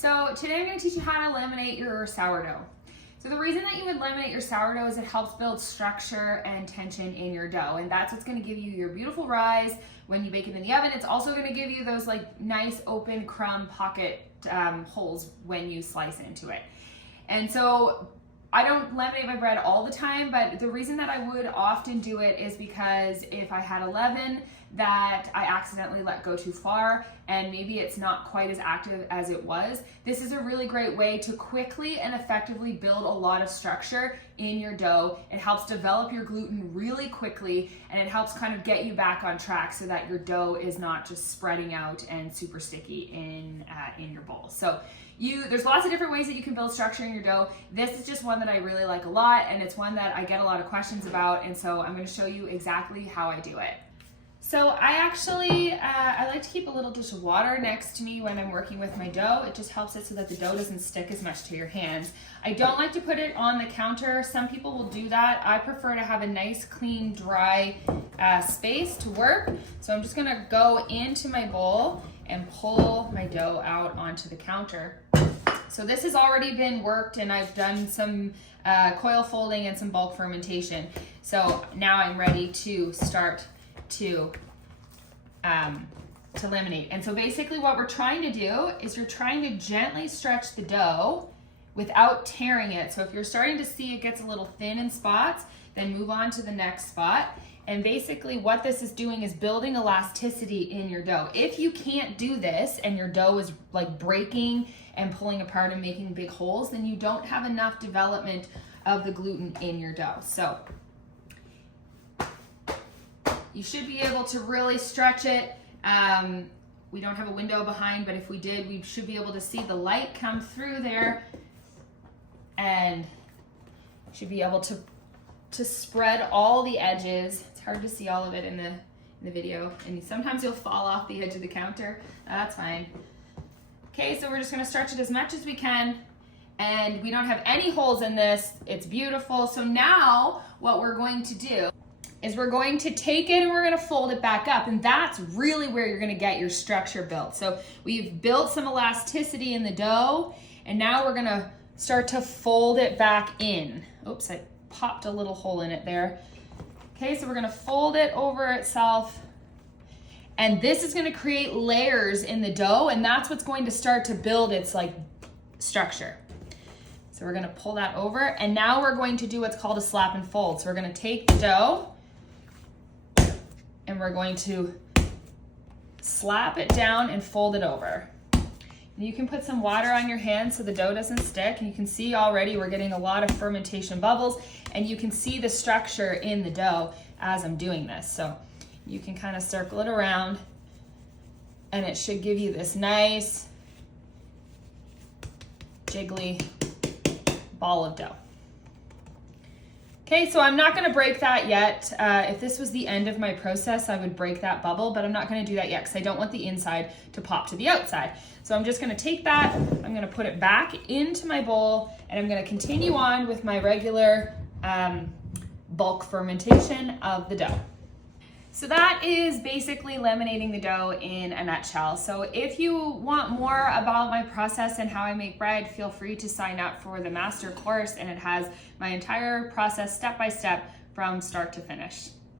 So today I'm going to teach you how to laminate your sourdough. So the reason that you would laminate your sourdough is it helps build structure and tension in your dough, and that's what's going to give you your beautiful rise when you bake it in the oven. It's also going to give you those like nice open crumb pocket holes when you slice into it. And so I don't laminate my bread all the time, but the reason that I would often do it is because if I had a leaven that I accidentally let go too far and maybe it's not quite as active as it was, this is a really great way to quickly and effectively build a lot of structure in your dough. It helps develop your gluten really quickly, and it helps kind of get you back on track so that your dough is not just spreading out and super sticky in your bowl. So there's lots of different ways that you can build structure in your dough. This is just one that I really like a lot, and it's one that I get a lot of questions about, and so I'm going to show you exactly how I do it. So I like to keep a little dish of water next to me when I'm working with my dough. It just helps it so that the dough doesn't stick as much to your hands. I don't like to put it on the counter. Some people will do that. I prefer to have a nice, clean, dry space to work. So I'm just gonna go into my bowl and pull my dough out onto the counter. So this has already been worked, and I've done some coil folding and some bulk fermentation. So now I'm ready to start to laminate. And so basically what we're trying to do is you're trying to gently stretch the dough without tearing it. So if you're starting to see it gets a little thin in spots, then move on to the next spot. And basically what this is doing is building elasticity in your dough. If you can't do this and your dough is like breaking and pulling apart and making big holes, then you don't have enough development of the gluten in your dough. So you should be able to really stretch it. We don't have a window behind, but if we did, we should be able to see the light come through there, and should be able to spread all the edges. It's hard to see all of it in the video, and sometimes you'll fall off the edge of the counter. That's fine. Okay, so we're just gonna stretch it as much as we can, and we don't have any holes in this. It's beautiful. So now what we're going to do is we're going to take it and we're gonna fold it back up, and that's really where you're gonna get your structure built. So we've built some elasticity in the dough, and now we're gonna start to fold it back in. Oops, I popped a little hole in it there. Okay, so we're gonna fold it over itself, and this is gonna create layers in the dough, and that's what's going to start to build its like structure. So we're gonna pull that over, and now we're going to do what's called a slap and fold. So we're gonna take the dough, and we're going to slap it down and fold it over. And you can put some water on your hands so the dough doesn't stick. And you can see already we're getting a lot of fermentation bubbles, and you can see the structure in the dough as I'm doing this. So you can kind of circle it around, and it should give you this nice jiggly ball of dough. Okay, so I'm not gonna break that yet. If this was the end of my process, I would break that bubble, but I'm not gonna do that yet because I don't want the inside to pop to the outside. So I'm just gonna take that, I'm gonna put it back into my bowl, and I'm gonna continue on with my regular bulk fermentation of the dough. So that is basically laminating the dough in a nutshell. So if you want more about my process and how I make bread, feel free to sign up for the master course, and it has my entire process step by step from start to finish.